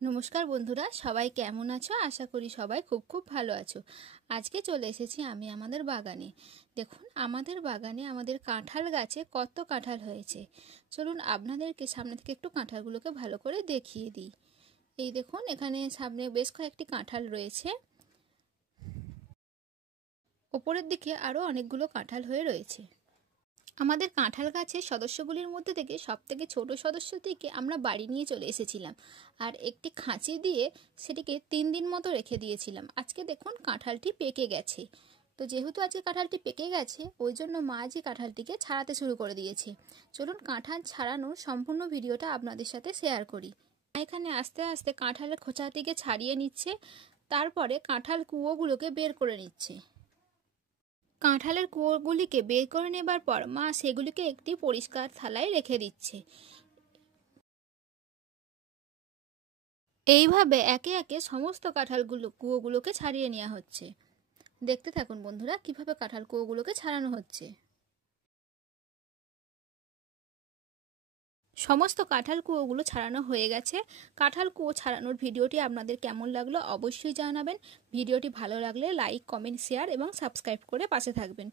নমস্কার বন্ধুরা, সবাই কেমন আছো? আশা করি সবাই খুব খুব ভালো আছো। আজকে চলে এসেছি আমি আমাদের বাগানে। দেখুন, আমাদের বাগানে আমাদের কাঁঠাল গাছে কত কাঁঠাল হয়েছে। চলুন আপনাদেরকে সামনে থেকে একটু কাঁঠালগুলোকে ভালো করে দেখিয়ে দিই। এই দেখুন, এখানে সামনে বেশ কয়েকটি কাঁঠাল রয়েছে। ওপরের দিকে আরও অনেকগুলো কাঁঠাল হয়ে রয়েছে। আমাদের কাঁঠাল গাছের সদস্যগুলির মধ্যে থেকে সবথেকে ছোট সদস্যটিকে আমরা বাড়ি নিয়ে চলে এসেছিলাম, আর একটি খাঁচি দিয়ে সেটিকে 3 দিন মতো রেখে দিয়েছিলাম। আজকে দেখুন কাঁঠালটি পেকে গেছে। তো যেহেতু আজকে কাঁঠালটি পেকে গেছে, ওই জন্য মা আজকে কাঁঠালটিকে ছাড়াতে শুরু করে দিয়েছে। চলুন কাঁঠাল ছাড়ানোর সম্পূর্ণ ভিডিওটা আপনাদের সাথে শেয়ার করি। এখানে আস্তে আস্তে কাঁঠালের খোসাটিকে ছাড়িয়ে নিচ্ছে, তারপরে কাঁঠাল কুয়োগুলোকে বের করে নিচ্ছে। কাঁঠালের কুয়োগুলিকে বের করে নেবার পর মা সেগুলিকে একটি পরিষ্কার থালায় রেখে দিচ্ছে। এইভাবে একে একে সমস্ত কুয়োগুলোকে ছাড়িয়ে নেওয়া হচ্ছে। দেখতে থাকুন বন্ধুরা, কিভাবে কাঁঠাল কুয়োগুলোকে ছাড়ানো হচ্ছে। সমস্ত কাঁঠাল কুয়োগুলো ছাড়ানো হয়ে গেছে। কাঁঠাল কুয়ো ছাড়ানোর ভিডিওটি আপনাদের কেমন লাগলো অবশ্যই জানাবেন। ভিডিওটি ভালো লাগলে লাইক, কমেন্ট, শেয়ার এবং সাবস্ক্রাইব করে পাশে থাকবেন।